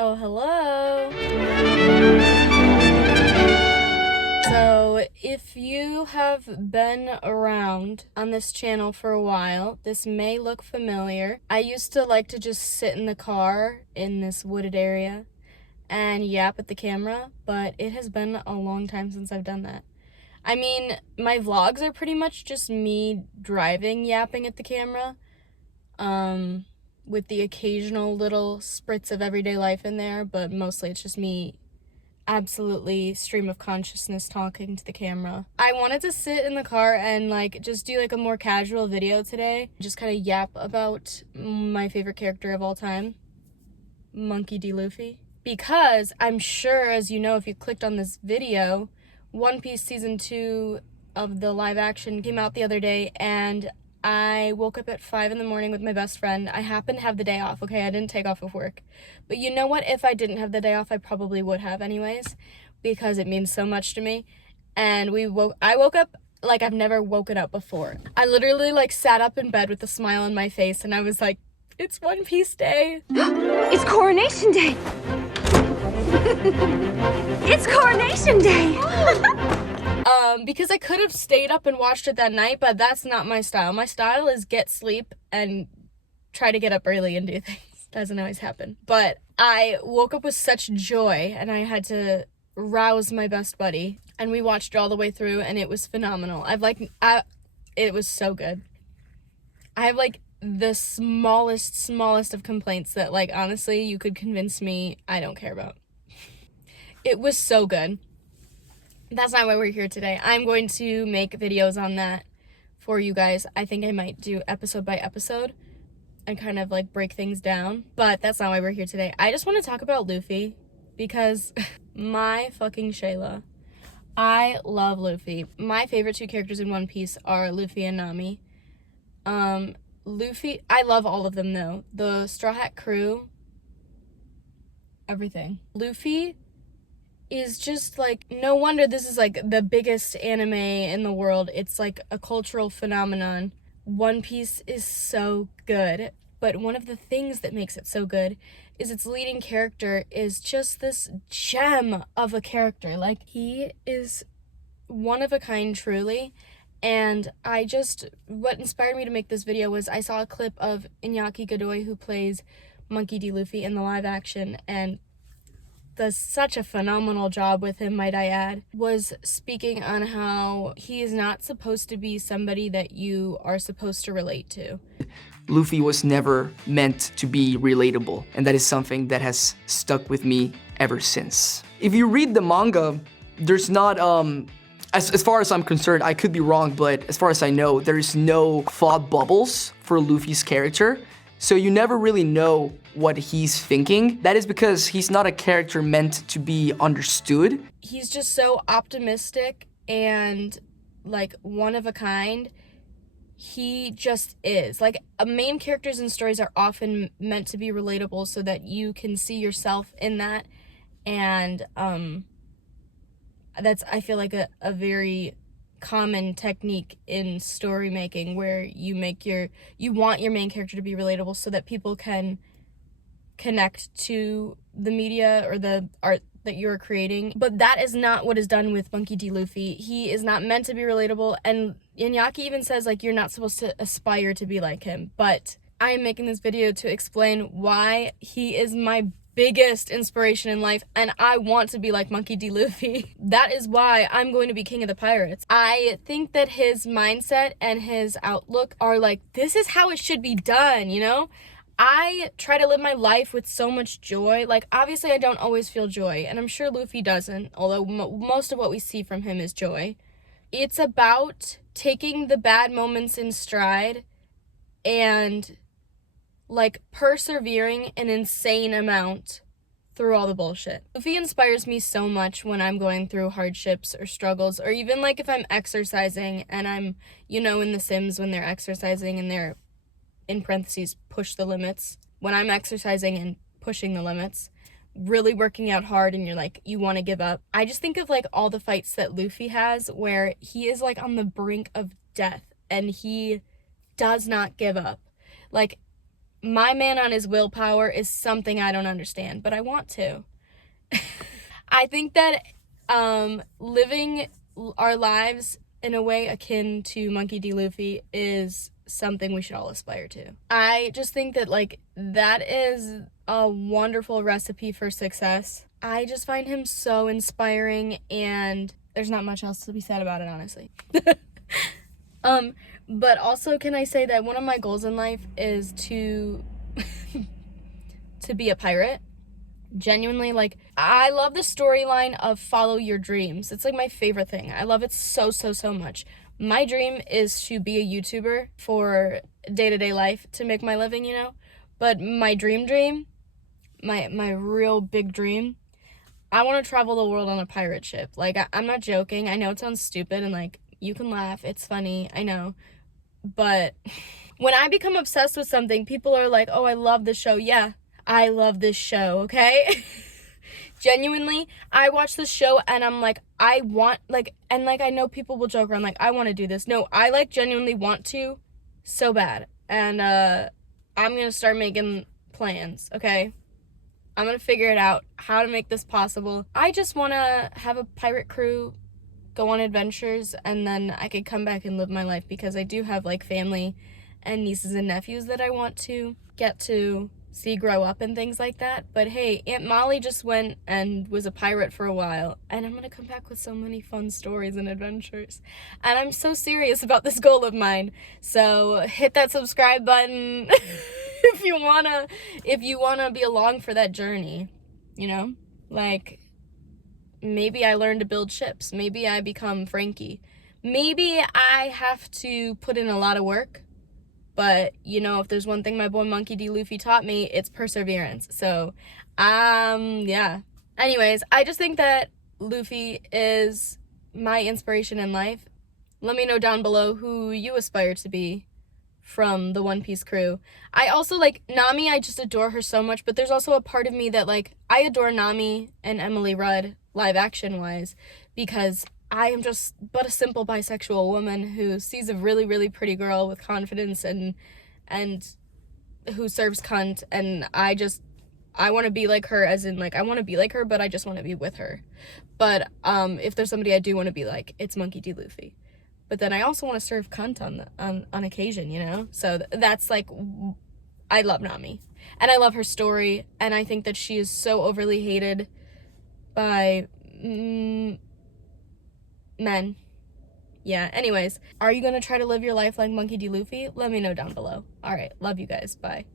Oh, hello. So, if you have been around on this channel for a while, this may look familiar. I used to like to just sit in the car in this wooded area and yap at the camera, but it has been a long time since I've done that. I mean, my vlogs are pretty much just me driving, yapping at the camera, with the occasional little spritz of everyday life in there, but mostly it's just me absolutely stream of consciousness talking to the camera. I wanted to sit in the car and just do a more casual video today, just kind of yap about my favorite character of all time, Monkey D. Luffy. Because I'm sure, as you know, if you clicked on this video, One Piece Season 2 of the live action came out the other day, and I woke up at 5 in the morning with my best friend. I happened to have the day off, okay? I didn't take off of work. But you know what? If I didn't have the day off, I probably would have anyways, because it means so much to me. And I woke up like I've never woken up before. I literally sat up in bed with a smile on my face, and I was like, it's One Piece Day. It's Coronation Day. It's Coronation Day. Because I could have stayed up and watched it that night, but that's not my style. My style is get sleep and try to get up early and do things. Doesn't always happen. But I woke up with such joy, and I had to rouse my best buddy, and we watched it all the way through, and it was phenomenal. It was so good. I have the smallest of complaints that honestly you could convince me I don't care about. It was so good. That's not why we're here today. I'm going to make videos on that for you guys. I think I might do episode by episode and kind of break things down, but that's not why we're here today. I just want to talk about Luffy because my fucking Shayla. I love Luffy. My favorite two characters in One Piece are Luffy and Nami. Luffy, I love all of them though. The Straw Hat Crew, everything. Luffy is just no wonder this is the biggest anime in the world. It's a cultural phenomenon. One Piece is so good, but one of the things that makes it so good is its leading character is just this gem of a character. He is one of a kind, truly. And what inspired me to make this video was I saw a clip of Iñaki Godoy, who plays Monkey D. Luffy in the live action, and does such a phenomenal job with him, might I add, was speaking on how he is not supposed to be somebody that you are supposed to relate to. Luffy was never meant to be relatable, and that is something that has stuck with me ever since. If you read the manga, there's not, as far as I'm concerned, I could be wrong, but as far as I know, there's no thought bubbles for Luffy's character. So you never really know what he's thinking. That is because he's not a character meant to be understood. He's just so optimistic and one of a kind. He just is. Main characters in stories are often meant to be relatable so that you can see yourself in that. And that's, I feel a very common technique in story making, where you want your main character to be relatable so that people can connect to the media or the art that you're creating. But that is not what is done with Monkey D. Luffy. He is not meant to be relatable, and Iñaki even says you're not supposed to aspire to be like him. But I am making this video to explain why he is my biggest inspiration in life, and I want to be like Monkey D. Luffy. That is why I'm going to be king of the pirates. I think that his mindset and his outlook are this is how it should be done, you know? I try to live my life with so much joy. Obviously I don't always feel joy, and I'm sure Luffy doesn't, although most of what we see from him is joy. It's about taking the bad moments in stride and persevering an insane amount through all the bullshit. Luffy inspires me so much when I'm going through hardships or struggles, or even if I'm exercising and I'm, in The Sims when they're exercising and they're, in parentheses, push the limits. When I'm exercising and pushing the limits, really working out hard, and you're you want to give up. I just think of all the fights that Luffy has where he is on the brink of death and he does not give up. my man on his willpower is something I don't understand, but I want to. I think that living our lives in a way akin to Monkey D. Luffy is something we should all aspire to. I just think that, like, that is a wonderful recipe for success. I just find him so inspiring, and there's not much else to be said about it, honestly. But also, can I say that one of my goals in life is to to be a pirate? Genuinely, like, I love the storyline of follow your dreams. It's like my favorite thing. I love it so much. My dream is to be a YouTuber for day-to-day life, to make my living, you know. But my dream, my real big dream, I want to travel the world on a pirate ship. Like, I'm not joking. I know it sounds stupid, and like, you can laugh, it's funny, I know, but when I become obsessed with something, people are like, oh, I love this show. Yeah, I love this show, okay? Genuinely, I watch this show and I'm like, I want, like, and like, I know people will joke around, like, I want to do this. No, I like genuinely want to so bad. And I'm gonna start making plans, okay? I'm gonna figure it out, how to make this possible. I just want to have a pirate crew, go on adventures, and then I could come back and live my life, because I do have, like, family and nieces and nephews that I want to get to see grow up and things like that. But hey, Aunt Molly just went and was a pirate for a while, and I'm gonna come back with so many fun stories and adventures. And I'm so serious about this goal of mine. So hit that subscribe button if you wanna be along for that journey, you know? Like, maybe I learn to build ships. Maybe I become Frankie. Maybe I have to put in a lot of work. But, you know, if there's one thing my boy Monkey D. Luffy taught me, it's perseverance. So, yeah. Anyways, I just think that Luffy is my inspiration in life. Let me know down below who you aspire to be from the One Piece crew. I also, like, Nami, I just adore her so much, but there's also a part of me that, like, I adore Nami and Emily Rudd, live action wise, because I am just but a simple bisexual woman who sees a really pretty girl with confidence and who serves cunt, and I want to be like her, as in, like, I want to be like her, but I just want to be with her. But if there's somebody I do want to be like, it's Monkey D. Luffy. But then I also want to serve cunt on occasion, you know? So that's, like, I love Nami. And I love her story, and I think that she is so overly hated by men. Yeah, anyways, are you gonna try to live your life like Monkey D. Luffy? Let me know down below. Alright, love you guys. Bye.